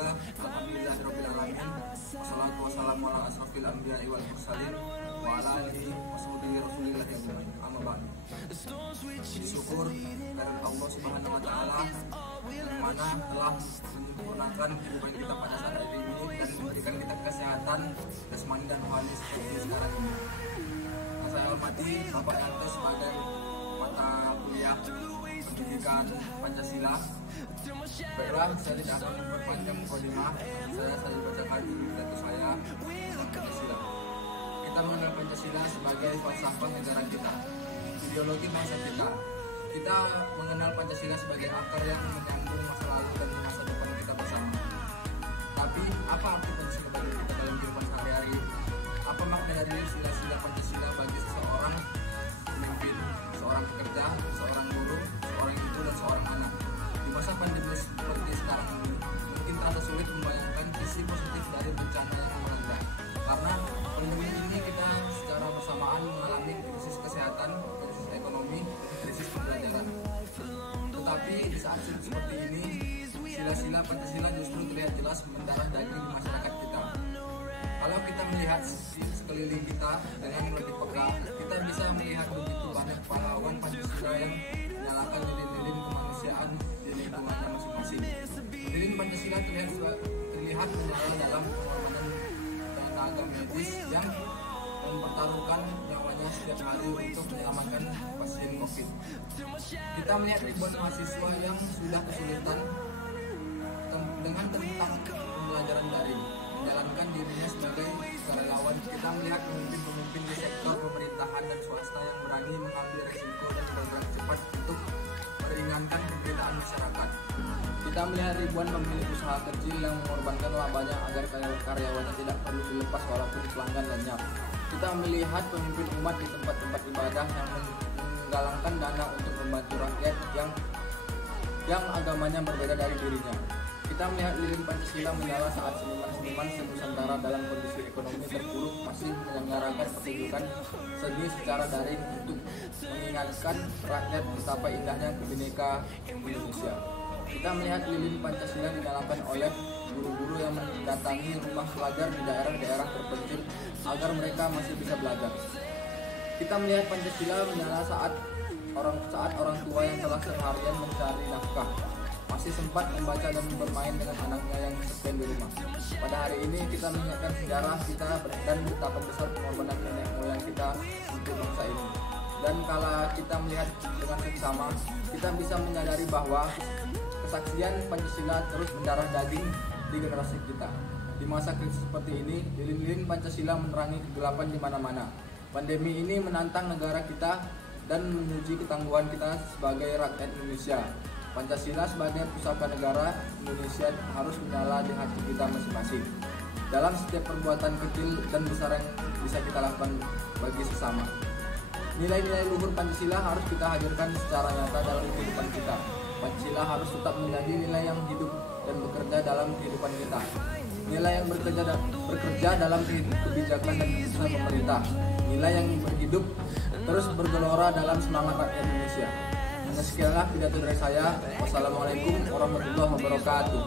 Bismillah, alhamdulillahirabbil alamin. Wassalatu wassalamu ala asrofil anbiya'i wal mursalin wa ala alihi washabihi rasulillah ajmain. Amma ba'du. Syukur kepada Allah Subhanahu wa taala yang mana telah menyempurnakan kehidupan kita pada saat ini dan memberikan kita kesehatan jasmani dan rohani seperti sekarang ini. Saya hormati Bapak Yanto sebagai mata kuliah pendidikan Pancasila. Baiklah, saya tidak akan memperpanjang mukadimah. Saya bacakan pidato saya Pancasila. Kita mengenal Pancasila sebagai falsafah negara kita, ideologi bangsa kita. Kita mengenal Pancasila sebagai akar yang menyambung masa lalu dan masa depan kita bersama. Tapi apa arti Pancasila bagi kita dalam kehidupan sehari-hari? Apa makna dari sila-sila Pancasila bagi seseorang pemimpin, seorang pekerja, seorang guru, seorang ibu dan seorang anak? Di masa pandemi seperti sekarang ini, mungkin terasa sulit membayangkan sisi positif dari bencana yang melanda. Karena pandemi ini kita secara bersamaan mengalami krisis kesehatan, krisis ekonomi, krisis pembelajaran. Tetapi di saat seperti ini, sila-sila Pancasila justru terlihat jelas mendarah daging di masyarakat kita. Kalau kita melihat sekeliling kita dengan lebih peka, kita bisa melihat begitu banyak pahlawan Pancasila yang menyalakan lilin-lilin kemanusiaan di lingkungannya masing-masing. Lilin Pancasila terlihat menyala dalam pengorbanan tenaga medis yang mempertaruhkan nyawanya setiap hari untuk menyelamatkan pasien COVID. Kita melihat ribuan mahasiswa yang sudah kesulitan dengan tentang pembelajaran daring, menjalankan dirinya sebagai sukarelawan. Kita melihat pemimpin-pemimpin di sektor pemerintahan dan swasta yang berani mengambil risiko dan bergerak cepat untuk meringankan penderitaan masyarakat. Kita melihat ribuan pemilik usaha kecil yang mengorbankan labanya agar karyawannya tidak perlu dilepas walaupun pelanggan lenyap. Kita melihat pemimpin umat di tempat-tempat ibadah yang menggalangkan dana untuk membantu rakyat yang agamanya berbeda dari dirinya. Kita melihat lilin Pancasila menyala saat seniman-seniman se-Nusantara dalam kondisi ekonomi terpuruk masih menyelenggarakan pertunjukan seni secara daring untuk mengingatkan rakyat betapa indahnya Bhinneka Indonesia. Kita melihat lilin Pancasila dinyalakan oleh guru-guru yang mendatangi rumah pelajar di daerah-daerah terpencil agar mereka masih bisa belajar. Kita melihat Pancasila menyala saat orang tua yang telah seharian mencari nafkah masih sempat membaca dan bermain dengan anaknya yang kesepian di rumah. Pada hari ini kita mengingatkan sejarah kita dan betapa besar pengorbanan nenek moyang kita untuk bangsa ini. Dan kala kita melihat dengan seksama, kita bisa menyadari bahwa kesaksian Pancasila terus mendarah daging di generasi kita. Di masa krisis seperti ini, lilin-lilin Pancasila menerangi kegelapan di mana-mana. Pandemi ini menantang negara kita dan menguji ketangguhan kita sebagai rakyat Indonesia. Pancasila sebagai pusaka negara Indonesia harus menyala di hati kita masing-masing. Dalam setiap perbuatan kecil dan besar yang bisa kita lakukan bagi sesama. Nilai-nilai luhur Pancasila harus kita hadirkan secara nyata dalam kehidupan kita. Pancasila harus tetap menjadi nilai yang hidup dan bekerja dalam kehidupan kita. Nilai yang bekerja dalam kebijakan dan keputusan pemerintah. Nilai yang berhidup terus bergelora dalam semangat rakyat Indonesia. Sekianlah pidato dari saya. Wassalamualaikum warahmatullahi wabarakatuh.